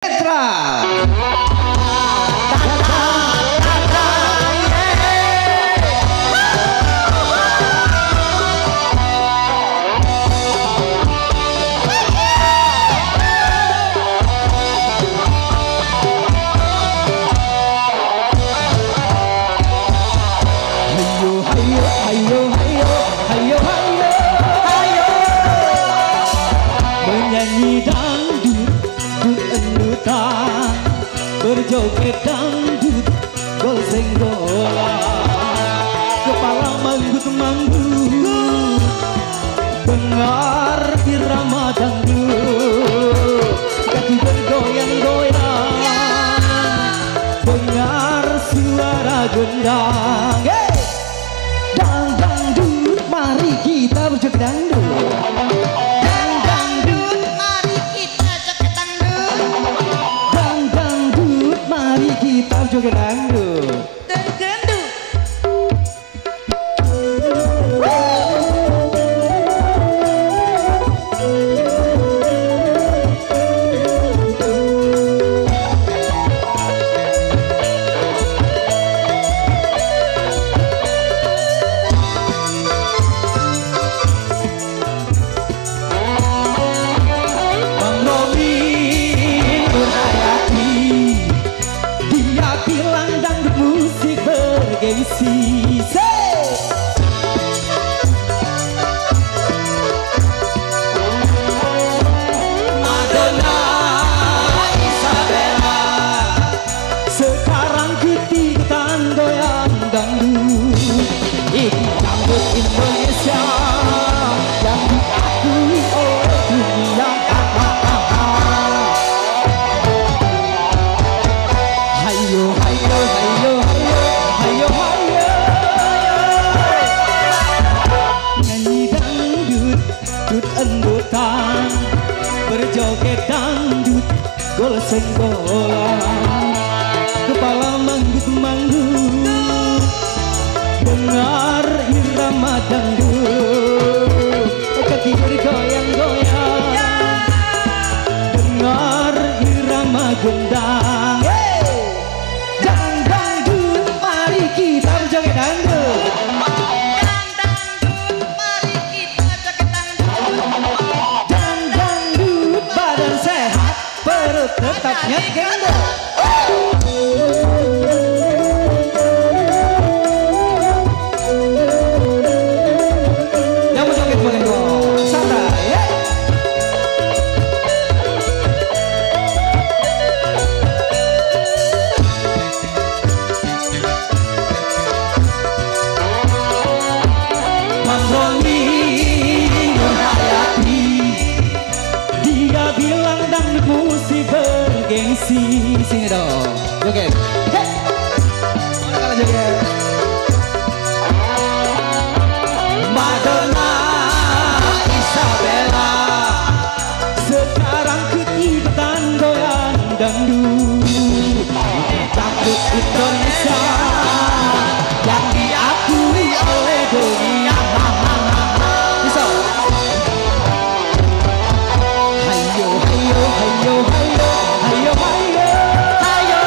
Petra. Menyanyi dangdut, dut-endutan, berjoget dangdut, gol senggolan, kepala manggut-manggut, dengar irama dangdut, kaki bergoyang-goyang, dengar suara gendang. Dangdut, mari kita berjoget dangdut. Kita joget dangdut. Madonna, Isabella, sekarang ketikan goyang dangdut. Ini dangdut Indonesia yang diakui oleh dunia. Hayo, hayo, hayo, hayo, hayo, hayo. Nyanyi dangdut, dut-endutan, berjoget dangdut, gol senggolan, kepala manggut-manggut, dengar irama dangdut, kaki bergoyang-goyang, dengar irama gendang. Dangdut, mari kita berjoget dangdut. Tetap nyekendel. Yang mau joget boleh dong, santai ya. Mas Roni Nurhayati, dia bilang dangdut musik bergengsi. Sini dong, joget. Mana kalau joget? Madonna, Isabella, sekarang ketikan goyang dangdut. Dangdut Indonesia yang diakui oleh dunia. Bisa. Hayo, hayo, hayo, hayo, hayo, hayo, hayo.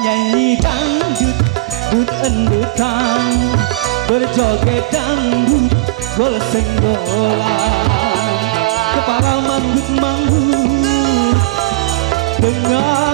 Nyanyi dangdut, dut-endutan, berjoget dangdut, gol senggolan, kepala manggut-manggut, dengar